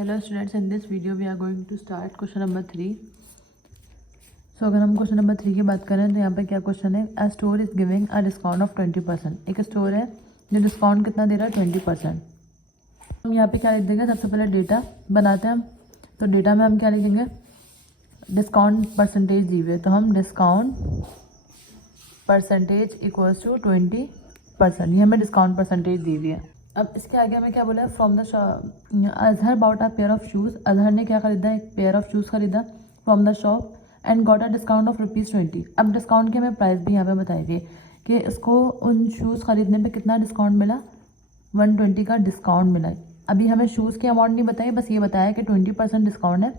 Hello students, in this video we are going to start question number 3। अगर हम question number 3 की बात करें तो यहाँ पे क्या क्वेश्चन है, a store is giving a discount of 20%। एक स्टोर है जो डिस्काउंट कितना दे रहा है, 20%। हम यहाँ पे क्या लिख देंगे, सबसे पहले डेटा बनाते हैं हम। तो डेटा में हम क्या लिखेंगे, डिस्काउंट परसेंटेज दी हुई है, तो हम डिस्काउंट परसेंटेज इक्वल्स टू 20%। ये हमें डिस्काउंट परसेंटेज दी हुई है। अब इसके आगे हमें क्या बोला है, from the Azhar bought a pair of shoes. Azhar ने क्या खरीदा, एक पेयर ऑफ शूज़ खरीदा from the shop and got a discount of ₹20। अब डिस्काउंट की हमें प्राइस भी यहाँ पे बताई गई कि इसको उन शूज़ खरीदने पे कितना डिस्काउंट मिला, 120 का डिस्काउंट मिला। अभी हमें शूज़ की अमाउंट नहीं बताई, बस ये बताया कि 20% डिस्काउंट है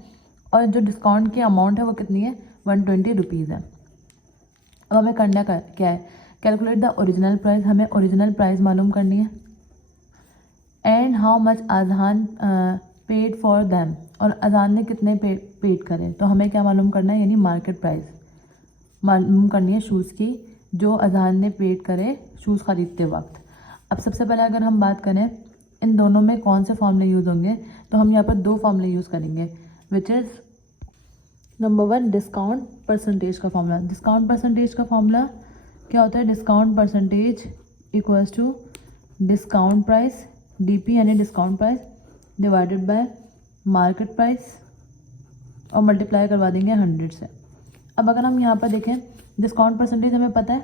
और जो डिस्काउंट की अमाउंट है वो कितनी है, ₹120 है। अब हमें करना क्या है, कैलकुलेट द ओरिजिनल प्राइस। हमें ओरिजिनल प्राइस मालूम करनी है and how much Azhan paid for them, और अजान ने कितने पेड करे। तो हमें क्या मालूम करना है, यानी मार्केट प्राइस मालूम करनी है शूज़ की जो अजहान ने पेड करे शूज़ ख़रीदते वक्त। अब सबसे पहले अगर हम बात करें इन दोनों में कौन से फॉर्मूले यूज़ होंगे, तो हम यहाँ पर दो फॉर्मूले यूज़ करेंगे, which is number 1 discount percentage का फॉर्मूला। डिस्काउंट परसेंटेज का फॉर्मूला क्या होता है, discount percentage equals to discount price DP यानी discount price divided by market price और मल्टीप्लाई करवा देंगे 100 से। अब अगर हम यहाँ पर देखें, डिस्काउंट परसेंटेज हमें पता है,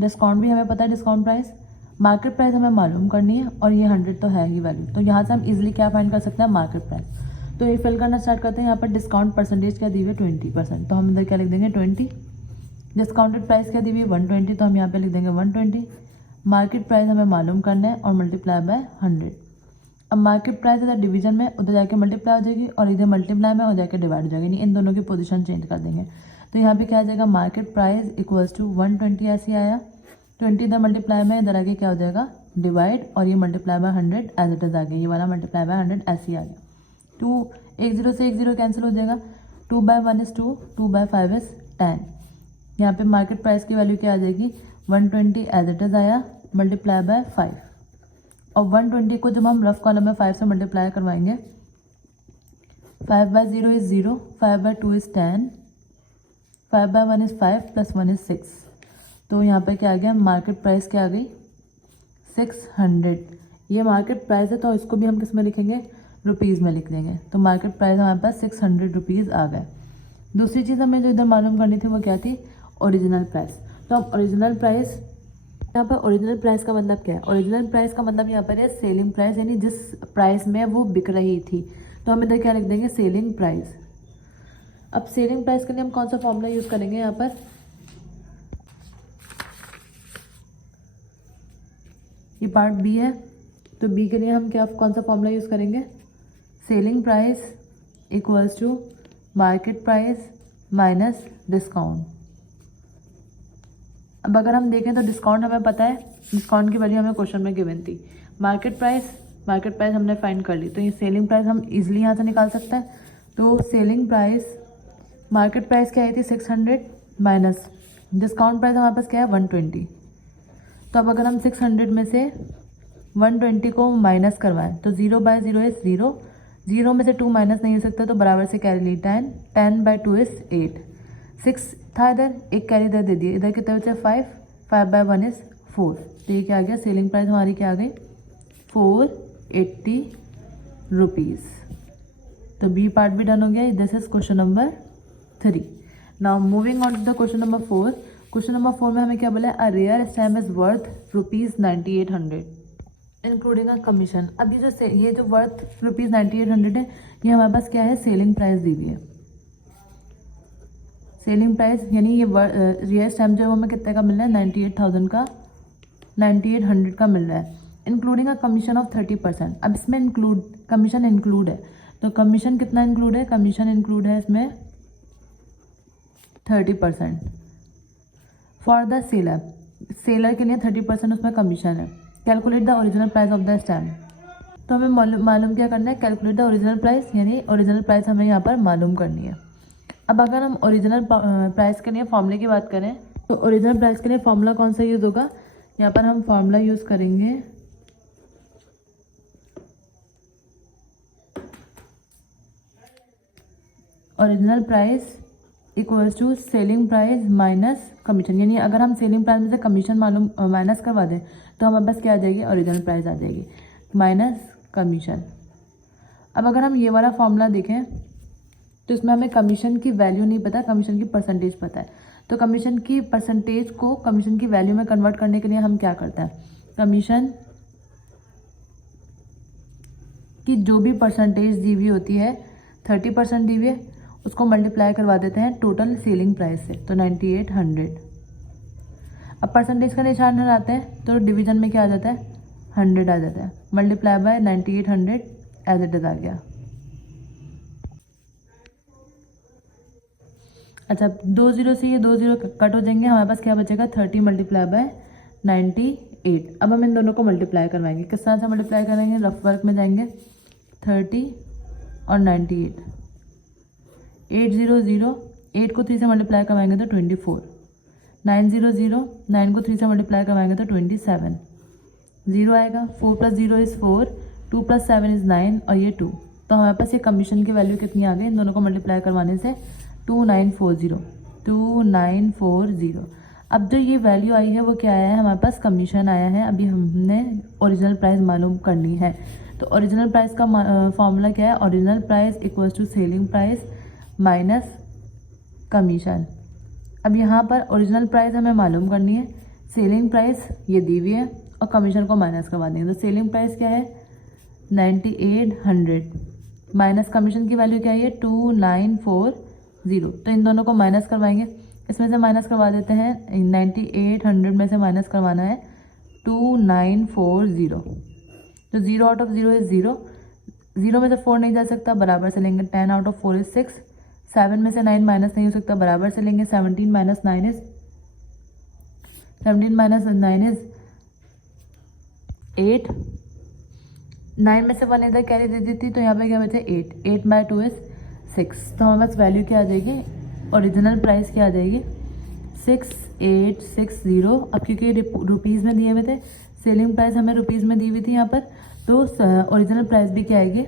डिस्काउंट भी हमें पता है, डिस्काउंट प्राइस, मार्केट प्राइस हमें मालूम करनी है और ये 100 तो है ही वैल्यू। तो यहाँ से हम इजीली क्या फाइंड कर सकते हैं, मार्केट प्राइस। तो ये फिल करना स्टार्ट करते हैं। यहाँ पर डिस्काउंट परसेंटेज क्या दी हुई है, 20%। तो हम इधर क्या लिख देंगे, 20। डिस्काउंटेड प्राइस क्या दी हुई है, 120। तो हम यहाँ पे लिख देंगे 120। मार्केट प्राइस हमें मालूम करना है और मल्टीप्लाई बाय 100। अब मार्केट प्राइस इधर डिवीजन में, उधर जाके मल्टीप्लाई हो जाएगी और इधर मल्टीप्लाई में हो जाके डिवाइड हो जाएगी, यानी इन दोनों की पोजीशन चेंज कर देंगे। तो यहाँ पे क्या आ जाएगा, मार्केट प्राइस इक्वल्स टू 120 ऐसे आया, 20 इधर मल्टीप्लाई में, इधर आगे क्या हो जाएगा डिवाइड, और ये multiply by 100 as it is आ गया, ये वाला मल्टीप्लाई बाय 100 ऐसे ही आ गया। 2 एक जीरो से एक जीरो कैंसिल हो जाएगा, 2/1 इज़ 2, 2/5 इज़ 10। यहाँ पे मार्केट प्राइस की वैल्यू क्या आ जाएगी, 120 एज इट इज़ आया, मल्टीप्लाई बाय 5। और 120 को जब हम रफ कॉलम में 5 से मल्टीप्लाई करवाएंगे, 5/0 is 0, 5/2 is 10, 5/1 is 5 plus 1 is 6। तो यहाँ पे क्या आ गया, मार्केट प्राइस क्या आ गई, 600। ये मार्केट प्राइस है तो इसको भी हम किस में लिखेंगे, रुपीज़ में लिख देंगे। तो मार्केट प्राइस हमारे पास 600 रुपीज़ आ गए। दूसरी चीज़ हमें जो इधर मालूम करनी थी वो क्या थी, ओरिजिनल प्राइस। तो हम ओरिजिनल प्राइस, यहाँ पर ओरिजिनल प्राइस का मतलब क्या है, ओरिजिनल प्राइस का मतलब यहाँ पर है सेलिंग प्राइस, यानी जिस प्राइस में वो बिक रही थी। तो हम इधर क्या लिख देंगे, सेलिंग प्राइस। अब सेलिंग प्राइस के लिए हम कौन सा फॉर्मूला यूज़ करेंगे, यहाँ पर ये पार्ट बी है, तो बी के लिए हम क्या कौन सा फॉर्मूला यूज़ करेंगे, selling price equals to market price minus discount. अब अगर हम देखें तो डिस्काउंट हमें पता है, डिस्काउंट की वैल्यू हमें क्वेश्चन में गिवन थी। मार्केट प्राइस हमने फाइंड कर ली, तो ये सेलिंग प्राइस हम इजीली यहाँ से निकाल सकते हैं। तो सेलिंग प्राइस, मार्केट प्राइस क्या आई थी 600 माइनस डिस्काउंट प्राइस हमारे पास क्या है 120। तो अब अगर हम 600 में से 120 को माइनस करवाएं तो 0/0 इज़ 0, 0 में से 2 माइनस नहीं हो सकता, तो बराबर से कैरी ली 10, 10/2 इज़ 8, 6 था इधर, एक कैरी इधर दे दिए, इधर कितने बचे 5, 5/1 इज़ 4। तो ये क्या आ गया, सेलिंग प्राइस हमारी क्या आ गई, 480 रुपीज़। तो बी पार्ट भी डन हो गया। This is question number 3। Now moving on to the question number 4। Question number 4 में हमें क्या बोला है, a rare stamp is worth ₹9800 including a commission. अब ये जो वर्थ ₹9800 है, ये हमारे पास क्या है, सेलिंग प्राइस दी हुई है। सेलिंग प्राइस यानी ये रियल स्टैम्प जो है वो हमें कितने का मिल रहा है, 98,000 का, 9800 का मिल रहा है, इंक्लूडिंग अ कमीशन ऑफ 30%। अब इसमें कमीशन इंक्लूड है, तो कमीशन कितना इंक्लूड है, कमीशन इंक्लूड है इसमें 30% फॉर द सेलर। सेलर के लिए 30% उसमें कमीशन है। Calculate the original price of the stamp. तो हमें मालूम क्या करना है, कैलकुलेट द ओरिजिनल प्राइस, यानी ओरिजिनल प्राइस हमें यहाँ पर मालूम करनी है। अब अगर हम ओरिजिनल प्राइस के लिए फॉर्मूले की बात करें, तो ओरिजिनल प्राइस के लिए फॉर्मूला कौन सा यूज़ होगा, यहाँ पर हम फॉर्मूला यूज़ करेंगे original price equals to selling price minus commission, यानी अगर हम सेलिंग प्राइस में से कमीशन मालूम माइनस करवा दें तो हमारे पास क्या आ जाएगी, ओरिजिनल प्राइस आ जाएगी माइनस कमीशन। अब अगर हम ये वाला फॉर्मूला देखें तो इसमें हमें कमीशन की वैल्यू नहीं पता, कमीशन की परसेंटेज पता है। तो कमीशन की परसेंटेज को कमीशन की वैल्यू में कन्वर्ट करने के लिए हम क्या करते हैं, कमीशन की जो भी परसेंटेज दी हुई होती है 30% दी हुई है, उसको मल्टीप्लाई करवा देते हैं टोटल सेलिंग प्राइस से, तो 9800। अब परसेंटेज का निशान लगाते हैं तो डिवीजन में क्या आ जाता है, 100 आ जाता है, multiply by 9800 as it is आ गया। अच्छा, 2 0 से ये 2 0 कट हो जाएंगे, हमारे पास क्या बचेगा 30 मल्टीप्लाई बाय 98। अब हम इन दोनों को मल्टीप्लाई करवाएंगे, किस तरह से मल्टीप्लाई करेंगे, रफ वर्क में जाएंगे, 30 और 98, 800, 8 को 3 से मल्टीप्लाई करवाएंगे तो 24, 900, 9 को 3 से मल्टीप्लाई करवाएंगे तो 27, 0 आएगा, 4 + 0 इज़ 4, 2 + 7 इज़ 9 और ये 2। तो हमारे पास ये कमीशन की वैल्यू कितनी आ गई इन दोनों को मल्टीप्लाई करवाने से, 2940। अब जो ये वैल्यू आई है वो क्या आया है, हमारे पास कमीशन आया है। अभी हमने ओरिजिनल प्राइस मालूम करनी है, तो ओरिजिनल प्राइस का फॉर्मूला क्या है, original price equals to selling price minus commission. अब यहाँ पर ओरिजिनल प्राइस हमें मालूम करनी है, सेलिंग प्राइस ये दी हुई है और कमीशन को माइनस करवा देंगे। तो सेलिंग प्राइस क्या है 9800 माइनस कमीशन की वैल्यू क्या है 2940। तो इन दोनों को माइनस करवाएंगे, इसमें से माइनस करवा देते हैं, 9800 में से माइनस करवाना है 2940। तो 0 आउट ऑफ 0 इज़ 0, 0 में से 4 नहीं जा सकता, बराबर से लेंगे 10 आउट ऑफ 4 इज़ 6, 7 में से 9 माइनस नहीं हो सकता, बराबर से लेंगे 17 माइनस 9 इज़ 8, 9 में से 1 इधर कैरी दे दी थी तो यहाँ पे क्या बचे 8 बाय 2 इज़ 6। तो हमारे पास वैल्यू क्या आ जाएगी, ओरिजिनल प्राइस क्या आ जाएगी 6860। अब क्योंकि रुपीज़ में दिए हुए थे, सेलिंग प्राइस हमें रुपीज़ में दी हुई थी यहाँ पर, तो ओरिजिनल प्राइस भी क्या आएगी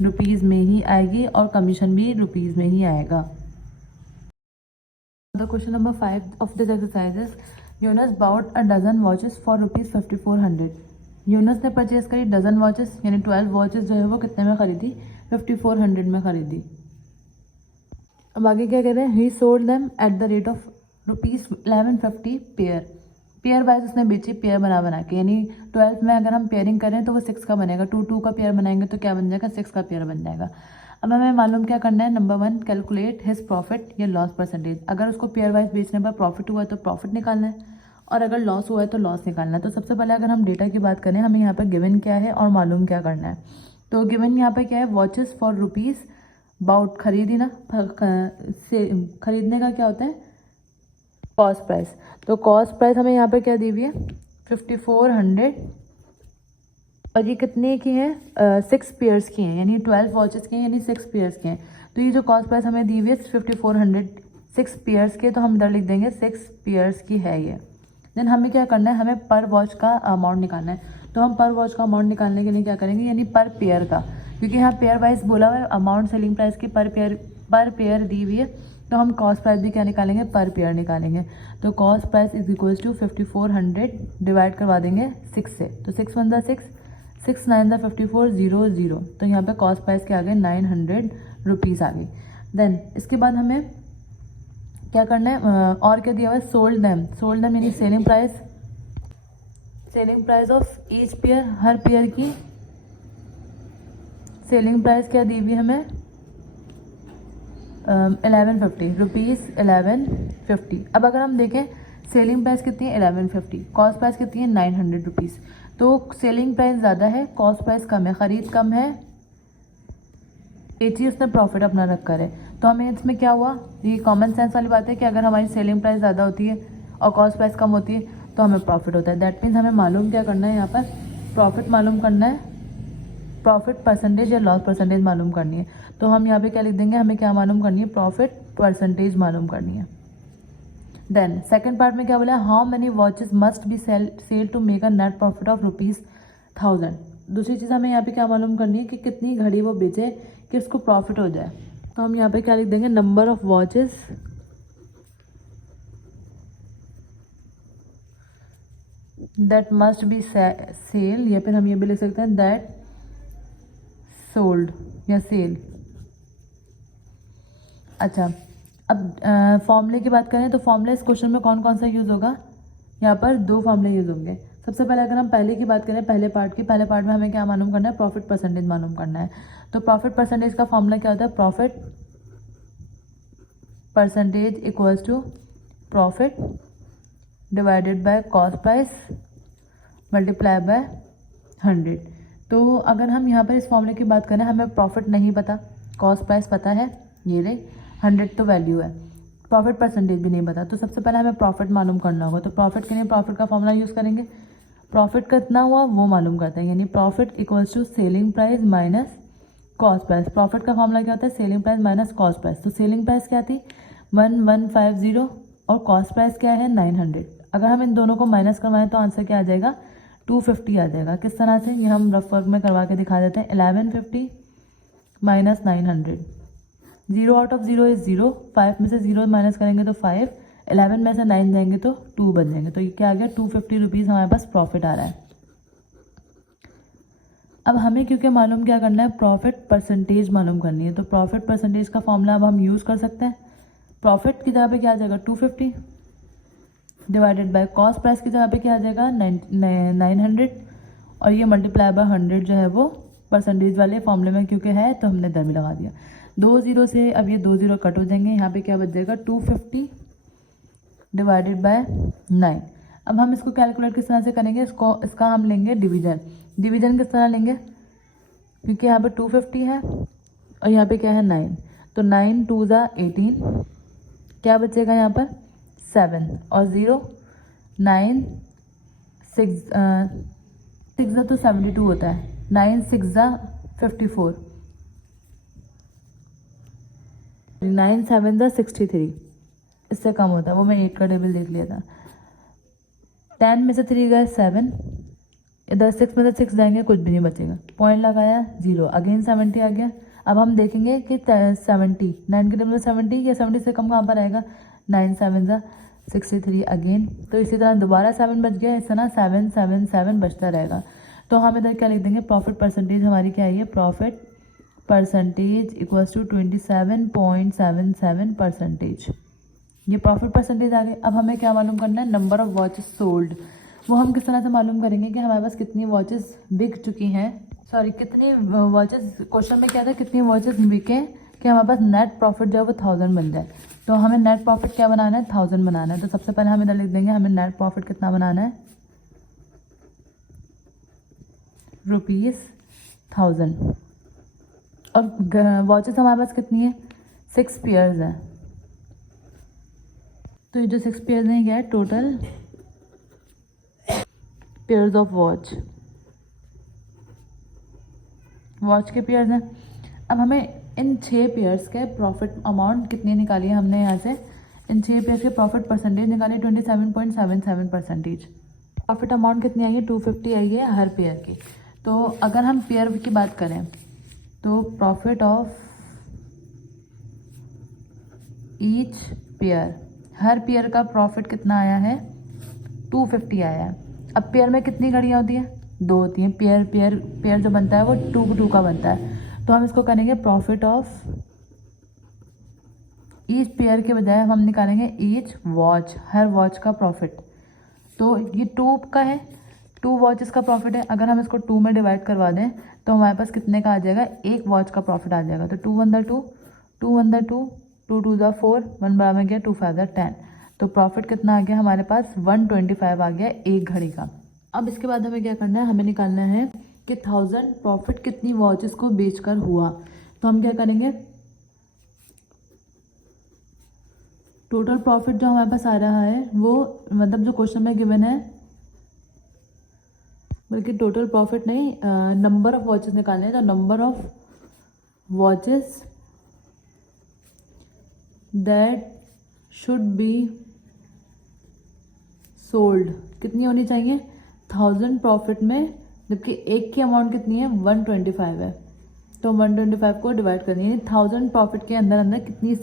रुपीज़ में ही आएगी और कमीशन भी रुपीज़ में ही आएगा। The question number 5 of this exercises, Yunus bought a dozen watches for ₹5400। Yunus ने परचेज करी डजन वॉचेस, यानी 12 वॉचेस जो है वो कितने में खरीदी, 5400 में खरीदी। अब आगे क्या कह रहे हैं, ही sold them at the rate of ₹1150 pair wise उसने बेची, पेयर बना के, यानी 12 में अगर हम पेयरिंग करें तो वो 6 का बनेगा, 2 का पेयर बनाएंगे तो क्या बन जाएगा 6 का पेयर बन जाएगा। अब हमें मालूम क्या करना है, नंबर 1 कैलकुलेट हिज प्रॉफिट या लॉस परसेंटेज। अगर उसको पेयर वाइज बेचने पर प्रॉफिट हुआ है तो प्रॉफिट निकालना है, और अगर लॉस हुआ है तो लॉस निकालना है। तो सबसे पहले अगर हम डेटा की बात करें, हमें यहाँ पर गिवन क्या है और मालूम क्या करना है। तो गिवन यहाँ पर क्या है, वॉचेस फॉर रुपीज़ बाउट, खरीदी ना, खरीदने का क्या होता है कॉस्ट प्राइस। तो कॉस्ट प्राइस हमें यहाँ पे क्या दी हुई है 5400, और ये कितने की है 6 पेयर्स की हैं, यानी 12 वॉचेस की हैं, यानी 6 पेयर्स के हैं। तो ये जो कॉस्ट प्राइस हमें दी हुई है 5400 6 पेयर्स के, तो हम इधर लिख देंगे 6 पेयर्स की है ये। देन हमें क्या करना है, हमें पर वॉच का अमाउंट निकालना है। तो हम पर वॉच का अमाउंट निकालने के लिए क्या करेंगे, यानी पर पेयर का, क्योंकि यहाँ पेयर वाइज बोला हुआ है, अमाउंट सेलिंग प्राइस की पर पेयर दी हुई है, तो हम कॉस्ट प्राइस भी क्या निकालेंगे, पर पेयर निकालेंगे। तो cost price is equals to 5400 divide करवा देंगे 6 से, तो 6 × 1 6, 6 × 9 54 0 0। तो यहाँ पे कॉस्ट प्राइस क्या आ गए 900 रुपीज़ आ गई। देन इसके बाद हमें क्या करना है, और क्या दिया हुआ है, सोल्ड देम यानी selling price of each pair, her pair की सेलिंग प्राइस क्या दी हुई हमें 1150 रुपीज़ 1150। अब अगर हम देखें सेलिंग प्राइस कितनी है 1150, कॉस्ट प्राइस कितनी है 900 रुपीज़। तो सेलिंग प्राइस ज़्यादा है, कॉस्ट प्राइस कम है, ख़रीद कम है, एक चीज़ उसने प्रॉफिट अपना रखा है। तो हमें इसमें क्या हुआ, ये कॉमन सेंस वाली बात है कि अगर हमारी सेलिंग प्राइस ज़्यादा होती है और कॉस्ट प्राइस कम होती है तो हमें प्रॉफिट होता है। दैट मीन्स हमें मालूम क्या करना है, यहाँ पर प्रॉफिट मालूम करना है, प्रॉफिट परसेंटेज या लॉस परसेंटेज मालूम करनी है। तो हम यहाँ पे क्या लिख देंगे, हमें क्या मालूम करनी है, प्रॉफिट परसेंटेज मालूम करनी है। देन सेकंड पार्ट में क्या बोला, how many watches must be sell to make a net profit of ₹1000। दूसरी चीज़ हमें यहाँ पे क्या मालूम करनी है कि कितनी घड़ी वो बेचे कि उसको प्रॉफिट हो जाए। तो हम यहाँ पे क्या लिख देंगे, number of watches that must be sell, या फिर हम ये भी लिख सकते हैं दैट सोल्ड या सेल। अच्छा, अब फॉर्मूले की बात करें तो फॉर्मूले इस क्वेश्चन में कौन कौन सा यूज़ होगा, यहाँ पर दो फॉर्मूले यूज़ होंगे। सबसे पहले अगर हम पहले की बात करें, पहले पार्ट में हमें क्या मालूम करना है, प्रॉफिट परसेंटेज मालूम करना है। तो प्रॉफिट परसेंटेज का फॉर्मूला क्या होता है, profit percentage equals to profit divided by cost price multiply by 100। तो अगर हम यहाँ पर इस फॉर्मूले की बात करें, हमें प्रॉफिट नहीं पता, कॉस्ट प्राइस पता है, ये रे 100 तो वैल्यू है, प्रॉफिट परसेंटेज भी नहीं पता। तो सबसे पहले हमें प्रॉफिट मालूम करना होगा। तो प्रॉफिट के लिए प्रॉफिट का फॉर्मूला यूज़ करेंगे, प्रॉफिट कितना हुआ वो मालूम करते हैं, यानी profit equals to selling price minus cost price. Profit का फॉर्मूला क्या होता है, selling price minus cost price. तो सेलिंग प्राइस क्या थी 1150 और कॉस्ट प्राइस क्या है 900। अगर हम इन दोनों को माइनस करवाएं तो आंसर क्या आ जाएगा, 250 आ जाएगा। किस तरह से, ये हम रफ वर्क में करवा के दिखा देते हैं। 1150 माइनस 900, 0 आउट ऑफ 0 इज 0, 5 में से 0 माइनस करेंगे तो 5, 11 में से 9 जाएंगे तो 2 बन जाएंगे। तो ये क्या आ गया, 250 रुपीज़ हमारे पास प्रॉफिट आ रहा है। अब हमें क्योंकि मालूम क्या करना है, प्रॉफिट परसेंटेज मालूम करनी है। तो प्रॉफिट परसेंटेज का फॉर्मूला अब हम यूज़ कर सकते हैं। प्रॉफिट की जगह पे क्या आ जाएगा 250 डिवाइडेड बाय कॉस्ट प्राइस की जगह पे क्या आ जाएगा 900, और ये मल्टीप्लाई बाय 100 जो है वो परसेंटेज वाले फॉर्मूले में क्योंकि है तो हमने दर भी लगा दिया। 2 0 से अब ये 2 0 कट हो जाएंगे, यहाँ पे क्या बच जाएगा 250 डिवाइडेड बाय 9। अब हम इसको कैलकुलेट किस तरह से करेंगे, इसका हम लेंगे डिवीजन। डिवीजन किस तरह लेंगे, क्योंकि यहाँ पे 250 है और यहाँ पे क्या है 9, तो 9 2 ज़ा 18, क्या बचेगा यहाँ पर 7 और 0, 9 6 6 ज़ा तो 72 होता है, 9 6 ज़ा 54, 9 7 ज़ा 63, इससे कम होता है, वो मैं 8 का टेबल देख लिया था। 10 में से 3 गए 7, इधर 6 में से 6 जाएंगे कुछ भी नहीं बचेगा, पॉइंट लगाया 0, अगेन 70 आ गया। अब हम देखेंगे कि 70 9 के टेबल में 70 या 70 से कम कहाँ पर आएगा, 9 7 ज़ा 63 अगेन। तो इसी तरह दोबारा 7 बच गया, इस तरह 7 7 7 बचता रहेगा। तो हम इधर क्या लिख देंगे, प्रॉफिट परसेंटेज हमारी क्या है, प्रॉफिट परसेंटेज इक्वल्स टू 27.77%। ये प्रॉफिट परसेंटेज आ गई। अब हमें क्या मालूम करना है, नंबर ऑफ वॉचेस सोल्ड। वो हम किस तरह से मालूम करेंगे कि हमारे पास कितनी वॉचेस बिक चुकी हैं, सॉरी कितनी वॉचेस, क्वेश्चन में क्या था कितनी वॉचेस बिके कि हमारे पास नेट प्रॉफिट जो है वो 1000 बन जाए। तो हमें नेट प्रॉफिट क्या बनाना है, 1000 बनाना है। तो सबसे पहले हम इधर लिख देंगे हमें नेट प्रॉफिट कितना बनाना है, ₹1000। और वॉचेस हमारे पास कितनी है, 6 पेयर्स हैं। तो ये जो 6 पेयर्स हैं क्या है, टोटल पेयर्स ऑफ वॉच के पेयर्स हैं। अब हमें इन 6 पेयर्स के प्रॉफिट अमाउंट कितनी निकाली है हमने, यहाँ से इन 6 पेयर्स के प्रॉफिट परसेंटेज निकाली 27.77%। प्रॉफिट अमाउंट कितनी आई है, 250 आई है हर पेयर की। तो अगर हम पेयर की बात करें तो profit of each pair, her pair का प्रॉफिट कितना आया है, 250 आया है। अब पेयर में कितनी घड़ियाँ होती हैं, 2 होती हैं। पेयर जो बनता है वो 2 का बनता है। तो हम इसको करेंगे प्रॉफिट ऑफ ईच पेयर के बजाय हम निकालेंगे ईच वॉच, हर वॉच का प्रॉफिट। तो ये 2 का है, 2 वॉचेस का प्रॉफिट है। अगर हम इसको 2 में डिवाइड करवा दें तो हमारे पास कितने का आ जाएगा, 1 वॉच का प्रॉफिट आ जाएगा। तो 2 1 2, 2 1 2, 2 2 4, 1 बराबर गया 2 5 10। तो प्रॉफिट कितना आ गया हमारे पास, 125 आ गया एक घड़ी का। अब इसके बाद हमें क्या करना है, हमें निकालना है कि 1000 प्रॉफिट कितनी वॉचेस को बेचकर हुआ। तो हम क्या करेंगे, टोटल प्रॉफिट जो हमारे पास आ रहा है वो मतलब जो क्वेश्चन में गिवन है, बल्कि टोटल प्रॉफिट नहीं, नंबर ऑफ वॉचेस निकालने हैं। तो number of watches that should be sold कितनी होनी चाहिए, 1000 प्रॉफिट में, जबकि एक की अमाउंट कितनी है 125 है। तो 125 को डिवाइड करनी है, 1000 प्रॉफिट के अंदर अंदर कितनी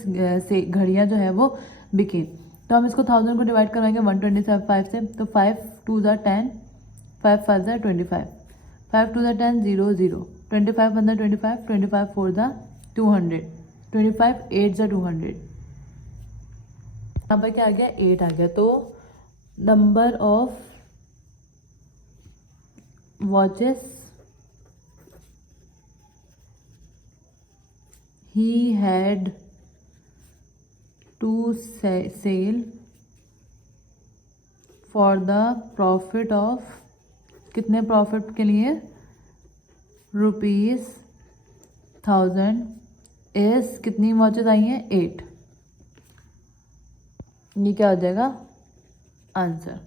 से घड़ियाँ जो है वो बिकी। तो हम इसको 1000 को डिवाइड करवाएंगे 125 से, तो 5 2 ज़ा 10, 5 5 ज़ा 25, 5 2 ज़ा 10 0 0, 25 1 ज़ा 25, 25 4 ज़ा 200, 25 8 ज़ा 200। यहाँ पर क्या आ गया 8 आ गया। तो number of watches he had to sell for the profit of, कितने प्रॉफिट के लिए, ₹1000 इस कितनी वॉचेस आई हैं 8। ये क्या हो जाएगा आंसर।